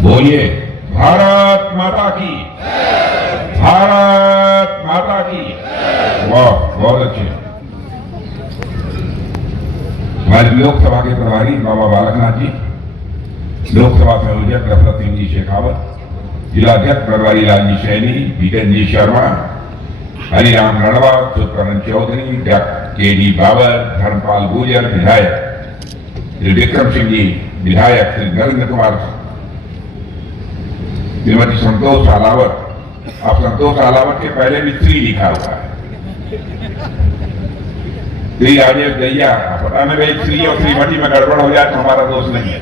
बोलिए भारत माता की, भारत माता की। वाह, बहुत अच्छे। हमारे लोकसभा के प्रभारी बाबा बालकनाथ जी, लोकसभा संयोजक दशरथ सिंह जी शेखावत, जिलाध्यक्ष प्रभारी लालजी सैनी, बीकेन जी शर्मा, हरिराम लड़वा, सुकरण चौधरी, के डी बाबर, धर्मपाल गुर्जर विधायक, श्री विक्रम सिंह जी विधायक, श्री नरेंद्र कुमार, श्रीमती संतोष सालावत। अब संतोष सालावत के पहले भी श्री लिखा हुआ है। श्री राजेश दहिया, पता नहीं भाई श्री और श्रीमती में गड़बड़ हो जाए तो हमारा दोष नहीं है।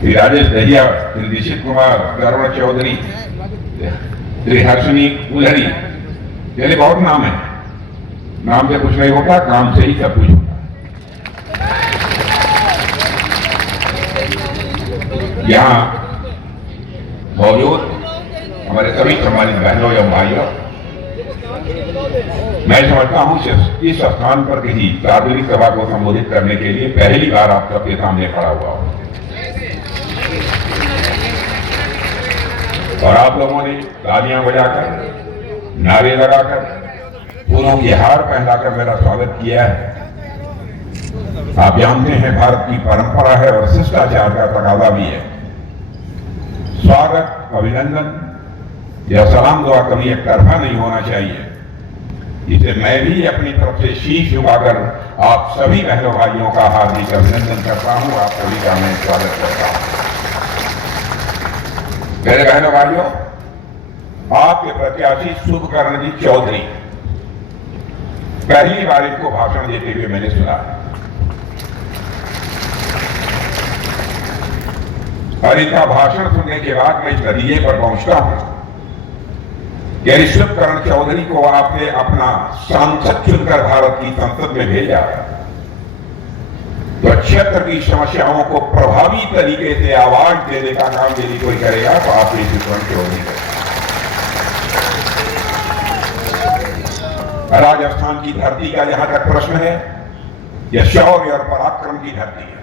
श्री राजेश दहिया, श्री निशित कुमार, करुण चौधरी, श्री हर्षनी उलहरी। यानी बहुत नाम है, नाम से कुछ नहीं होता, काम से ही सब कुछ होता। यहाँ मौजूद हमारे सभी सम्मानित बहनों एवं भाइयों, मैं समझता हूं इस स्थान पर किसी सार्वजनिक सभा को संबोधित करने के लिए पहली बार आप सबके सामने खड़ा हुआ हूं। और आप लोगों ने तालियां बजाकर, नारे लगाकर, फूलों की हार पहनाकर मेरा स्वागत किया है। आप जानते हैं भारत की परंपरा है और शिष्टाचार का तकाजा भी है। स्वागत, अभिनंदन या सलाम दुआ कभी एक तरफा नहीं होना चाहिए। इसे मैं भी अपनी तरफ से शीश झुकाकर आप सभी बहनों भाइयों का हार्दिक अभिनंदन करता हूं, आप सभी का मैं स्वागत करता हूं। मेरे बहनों भाइयों, आपके प्रत्याशी शुभकरण जी चौधरी, पहली बार इनको भाषण देते हुए मैंने सुना और इनका भाषण सुनने के बाद मैं इस नतीजे पर पहुंचता हूं कि शुभकरण चौधरी को आपने अपना सांसद चुनकर भारत की संसद में भेजा तो क्षेत्र की समस्याओं को प्रभावी तरीके से आवाज देने का काम यदि कोई करेगा तो आप शुभकरण चौधरी करें। राजस्थान की धरती का जहां तक प्रश्न है, यह शौर्य और पराक्रम की धरती है।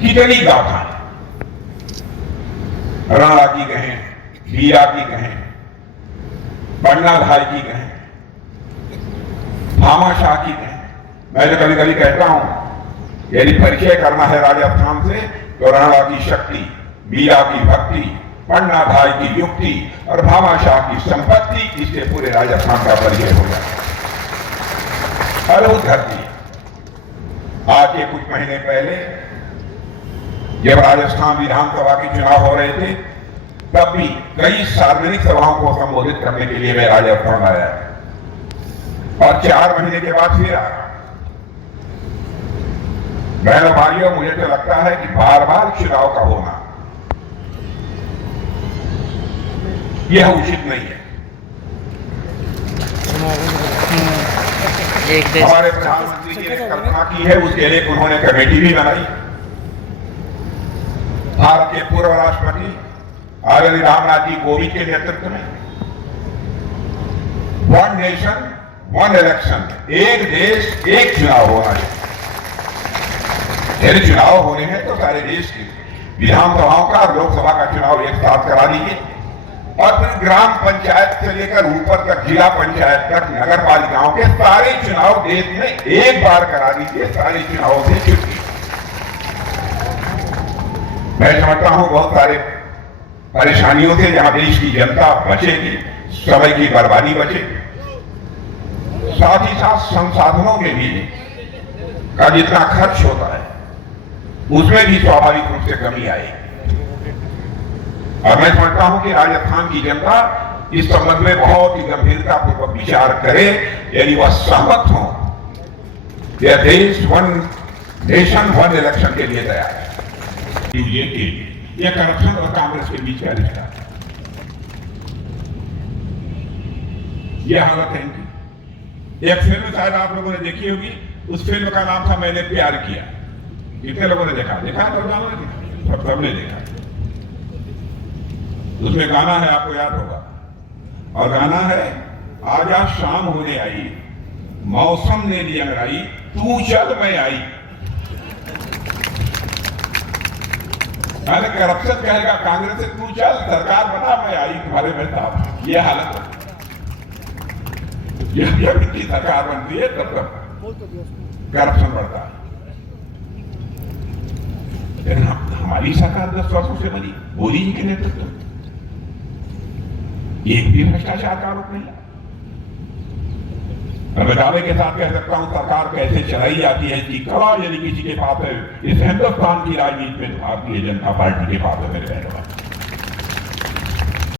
कितनी गाथाएं राणा की कहें, वीरा की कहें, बन्नाधाय की कहें, भामाशाह की कहें। मैं तो कभी कभी कहता हूं यदि परिचय करना है राजस्थान से तो राणा की शक्ति, वीरा की भक्ति, बन्नाधाय की युक्ति और भामाशाह की संपत्ति, इससे पूरे राजस्थान का परिचय हो जाए। अद्भुत धरती। आज के कुछ महीने पहले जब राजस्थान विधानसभा के चुनाव हो रहे थे तब भी कई सार्वजनिक सभाओं को संबोधित करने के लिए मैं राजस्थान आया और 4 महीने के बाद फिर आया। बहनों भाइयों, मुझे तो लगता है कि बार बार चुनाव का होना यह उचित नहीं है। हमारे प्रधानमंत्री जी ने कल्पना की है, उसके लिए उन्होंने कमेटी भी बनाई। भारत के पूर्व राष्ट्रपति आदरणीय रामनाथ जी कोविंद के नेतृत्व में वन नेशन वन इलेक्शन, एक देश एक चुनाव होना चाहिए। यदि चुनाव होने हैं तो सारे देश की विधानसभाओं का और लोकसभा का चुनाव एक साथ करा दीजिए और फिर ग्राम पंचायत से लेकर ऊपर तक जिला पंचायत तक नगर पालिकाओं के सारे चुनाव देश में एक बार करा दीजिए। सारे चुनावों से छुट्टी। मैं समझता हूं बहुत सारे परेशानियों से जहां देश की जनता बचेगी, समय की बर्बादी बचेगी, साथ ही साथ संसाधनों के भी का जितना खर्च होता है उसमें भी स्वाभाविक रूप से कमी आएगी। और मैं समझता हूं कि राजस्थान की जनता इस संबंध में बहुत ही गंभीरता पूर्वक विचार करे। यदि वह सहमत हो, यह देश वन नेशन वन इलेक्शन के लिए तैयार है। यह करप्शन और कांग्रेस के बीच का रिश्ता है। यह हालत है इनकी। एक फिल्म शायद आप लोगों ने देखी होगी, उस फिल्म का नाम था मैंने प्यार किया। कितने लोगों ने देखा? सबने देखा। उसमें गाना है, आपको याद होगा, और गाना है आजा शाम होने आई, मौसम ने ली अंगड़ाई, तू चल मैं आई। मैंने करप्शन कहेगा कांग्रेस से तू चल सरकार बना, मैं आई तुम्हारे में था। ये हालत है, ये की सरकार बनती है तब तक करप्शन बढ़ता है। हमारी सरकार 10 वर्षों से बनी, मोदी जी के नेतृत्व में एक भी भ्रष्टाचार का आरोप नहीं। मैं दावे के साथ कह सकता हूं सरकार कैसे चलाई जाती है इसकी कला यदि किसी के पास है, इस हिंदुस्तान की राजनीति में भारतीय जनता पार्टी के पास है मेरे बहनों।